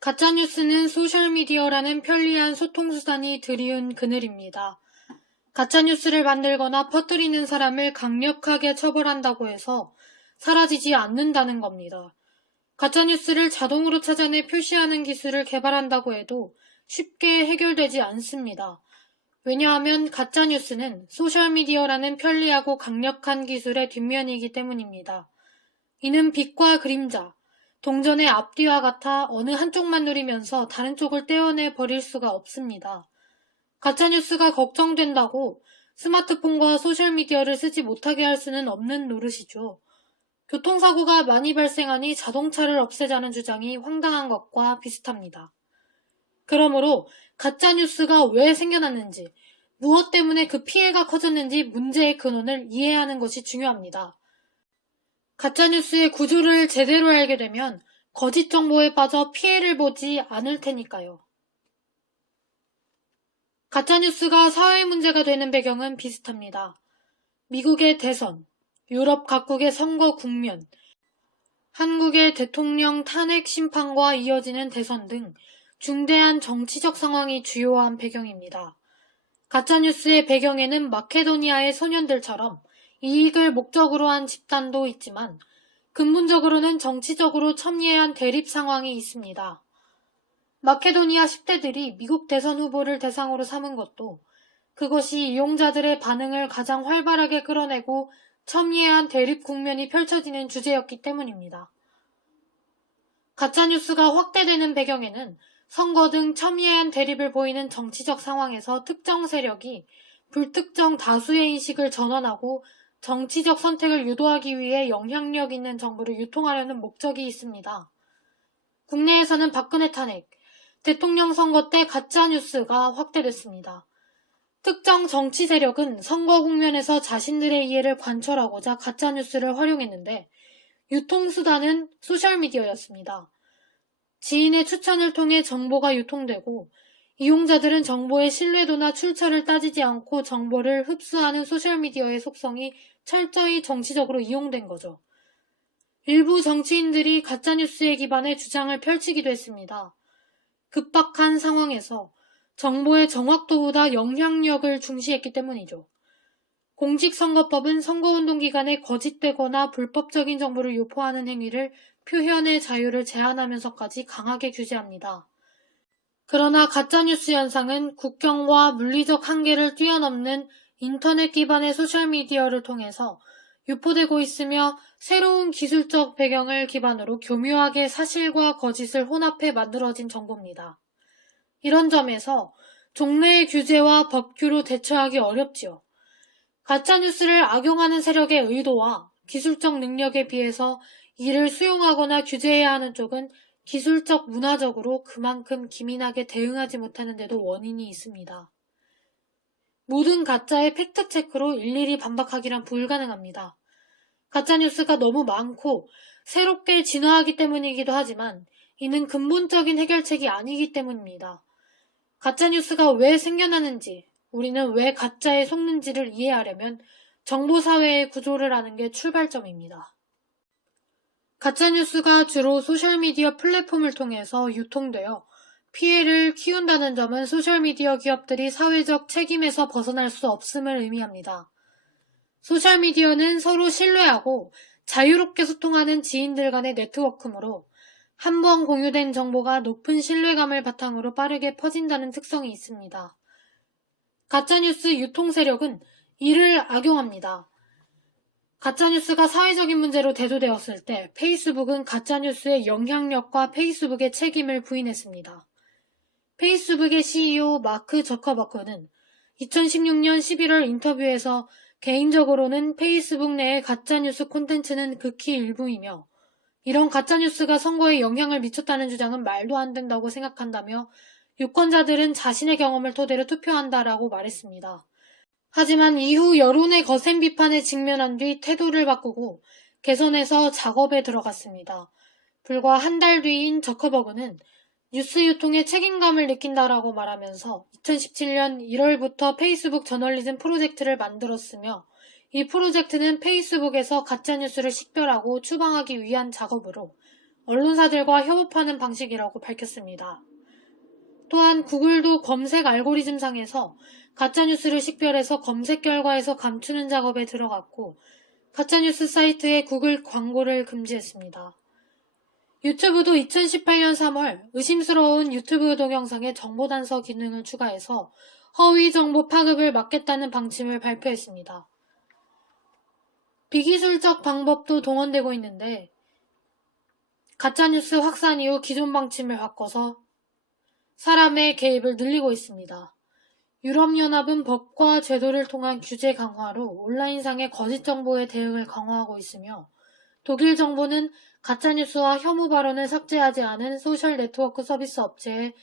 가짜뉴스는 소셜미디어라는 편리한 소통수단이 들이운 그늘입니다. 가짜뉴스를 만들거나 퍼뜨리는 사람을 강력하게 처벌한다고 해서 사라지지 않는다는 겁니다. 가짜뉴스를 자동으로 찾아내 표시하는 기술을 개발한다고 해도 쉽게 해결되지 않습니다. 왜냐하면 가짜뉴스는 소셜미디어라는 편리하고 강력한 기술의 뒷면이기 때문입니다. 이는 빛과 그림자, 동전의 앞뒤와 같아 어느 한쪽만 누리면서 다른 쪽을 떼어내 버릴 수가 없습니다. 가짜뉴스가 걱정된다고 스마트폰과 소셜미디어를 쓰지 못하게 할 수는 없는 노릇이죠. 교통사고가 많이 발생하니 자동차를 없애자는 주장이 황당한 것과 비슷합니다. 그러므로 가짜뉴스가 왜 생겨났는지, 무엇 때문에 그 피해가 커졌는지 문제의 근원을 이해하는 것이 중요합니다. 가짜뉴스의 구조를 제대로 알게 되면 거짓 정보에 빠져 피해를 보지 않을 테니까요. 가짜뉴스가 사회 문제가 되는 배경은 비슷합니다. 미국의 대선, 유럽 각국의 선거 국면, 한국의 대통령 탄핵 심판과 이어지는 대선 등 중대한 정치적 상황이 주요한 배경입니다. 가짜뉴스의 배경에는 마케도니아의 소년들처럼 이익을 목적으로 한 집단도 있지만 근본적으로는 정치적으로 첨예한 대립 상황이 있습니다. 마케도니아 10대들이 미국 대선 후보를 대상으로 삼은 것도 그것이 이용자들의 반응을 가장 활발하게 끌어내고 첨예한 대립 국면이 펼쳐지는 주제였기 때문입니다. 가짜뉴스가 확대되는 배경에는 선거 등 첨예한 대립을 보이는 정치적 상황에서 특정 세력이 불특정 다수의 인식을 전환하고 정치적 선택을 유도하기 위해 영향력 있는 정보를 유통하려는 목적이 있습니다. 국내에서는 박근혜 탄핵, 대통령 선거 때 가짜뉴스가 확대됐습니다. 특정 정치 세력은 선거 국면에서 자신들의 이해를 관철하고자 가짜뉴스를 활용했는데 유통수단은 소셜미디어였습니다. 지인의 추천을 통해 정보가 유통되고 이용자들은 정보의 신뢰도나 출처를 따지지 않고 정보를 흡수하는 소셜미디어의 속성이 철저히 정치적으로 이용된 거죠. 일부 정치인들이 가짜뉴스에 기반해 주장을 펼치기도 했습니다. 급박한 상황에서 정보의 정확도보다 영향력을 중시했기 때문이죠. 공직선거법은 선거운동 기간에 거짓되거나 불법적인 정보를 유포하는 행위를 표현의 자유를 제한하면서까지 강하게 규제합니다. 그러나 가짜뉴스 현상은 국경과 물리적 한계를 뛰어넘는 인터넷 기반의 소셜미디어를 통해서 유포되고 있으며 새로운 기술적 배경을 기반으로 교묘하게 사실과 거짓을 혼합해 만들어진 정보입니다. 이런 점에서 종래의 규제와 법규로 대처하기 어렵지요. 가짜뉴스를 악용하는 세력의 의도와 기술적 능력에 비해서 이를 수용하거나 규제해야 하는 쪽은 기술적 문화적으로 그만큼 기민하게 대응하지 못하는 데도 원인이 있습니다. 모든 가짜의 팩트체크로 일일이 반박하기란 불가능합니다. 가짜뉴스가 너무 많고 새롭게 진화하기 때문이기도 하지만 이는 근본적인 해결책이 아니기 때문입니다. 가짜뉴스가 왜 생겨나는지, 우리는 왜 가짜에 속는지를 이해하려면 정보사회의 구조를 아는 게 출발점입니다. 가짜뉴스가 주로 소셜미디어 플랫폼을 통해서 유통되어 피해를 키운다는 점은 소셜미디어 기업들이 사회적 책임에서 벗어날 수 없음을 의미합니다. 소셜미디어는 서로 신뢰하고 자유롭게 소통하는 지인들 간의 네트워크이므로 한 번 공유된 정보가 높은 신뢰감을 바탕으로 빠르게 퍼진다는 특성이 있습니다. 가짜뉴스 유통 세력은 이를 악용합니다. 가짜뉴스가 사회적인 문제로 대두되었을 때 페이스북은 가짜뉴스의 영향력과 페이스북의 책임을 부인했습니다. 페이스북의 CEO 마크 저커버그는 2016년 11월 인터뷰에서 개인적으로는 페이스북 내의 가짜뉴스 콘텐츠는 극히 일부이며 이런 가짜뉴스가 선거에 영향을 미쳤다는 주장은 말도 안 된다고 생각한다며 유권자들은 자신의 경험을 토대로 투표한다라고 말했습니다. 하지만 이후 여론의 거센 비판에 직면한 뒤 태도를 바꾸고 개선해서 작업에 들어갔습니다. 불과 한 달 뒤인 저커버그는 뉴스 유통에 책임감을 느낀다라고 말하면서 2017년 1월부터 페이스북 저널리즘 프로젝트를 만들었으며 이 프로젝트는 페이스북에서 가짜뉴스를 식별하고 추방하기 위한 작업으로 언론사들과 협업하는 방식이라고 밝혔습니다. 또한 구글도 검색 알고리즘상에서 가짜뉴스를 식별해서 검색 결과에서 감추는 작업에 들어갔고 가짜뉴스 사이트에 구글 광고를 금지했습니다. 유튜브도 2018년 3월 의심스러운 유튜브 동영상에 정보단서 기능을 추가해서 허위 정보 파급을 막겠다는 방침을 발표했습니다. 비기술적 방법도 동원되고 있는데 가짜뉴스 확산 이후 기존 방침을 바꿔서 사람의 개입을 늘리고 있습니다. 유럽연합은 법과 제도를 통한 규제 강화로 온라인상의 거짓 정보에 대응을 강화하고 있으며 독일 정부는 가짜뉴스와 혐오 발언을 삭제하지 않은 소셜 네트워크 서비스 업체에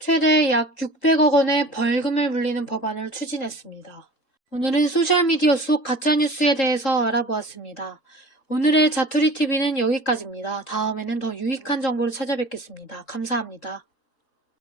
최대 약 600억 원의 벌금을 물리는 법안을 추진했습니다. 오늘은 소셜미디어 속 가짜뉴스에 대해서 알아보았습니다. 오늘의 자투리TV는 여기까지입니다. 다음에는 더 유익한 정보로 찾아뵙겠습니다. 감사합니다.